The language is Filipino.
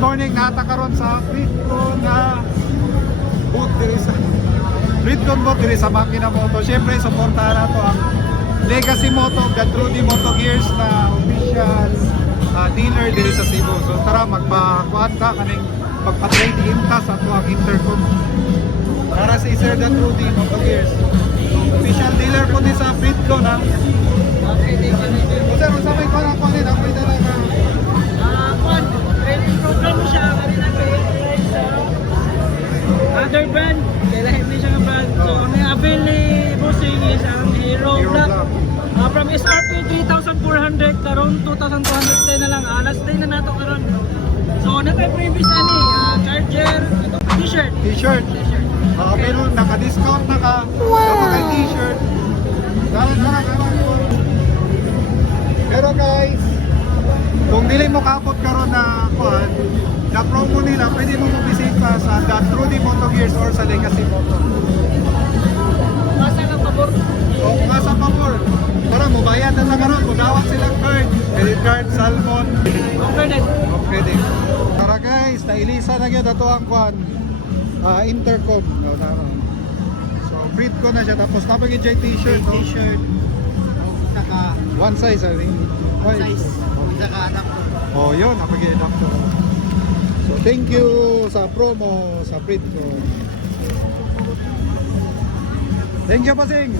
morning, natakaroon sa Fritcon na booth diri sa Fritcon booth diri sa Makina Moto. Syempre, supportahan nato ang Legacy Moto, Trudy Moto Gears na official dealer diri sa Cebu. So tara, magpakuan ta kaning magpa-trade inta sa tuwang intercom para si Sir Trudy Moto Gears. Official dealer po din sa Fritcon ha. O sir, unsa may kuan ako ni ako ito na program mo siya kanina kay sa other brand kaya lahat may siya nga brand. So ang avail ni Bossing is ang Hero Black from SRP 3,400 karon 2,210 na lang. Last day na nato karon. So naka-previous ani charger, t-shirt. Pero naka-discount na ka. Wow! T-shirt. Pero guys, kung dili mo kaabot karon na kuan, na promo nila, pwede mo bisita sa Trudy Moto Gears or sa Legacy Moto. Masa lang pabor. O kung asa pabor, para mo bayad na karon, mudawat silang card, credit card, Salmon, Credit. credit. Tara guys, nailisa na gyud ato ang kuan. Intercom. No, tama. So, Fritcon na siya, tapos napagid siya t-shirt. No? T-shirt. Saka One size, I think. size. Saka adapter. Oh, yun, napagid adapter. So, thank you sa promo sa Fritcon. Thank you, Pasing.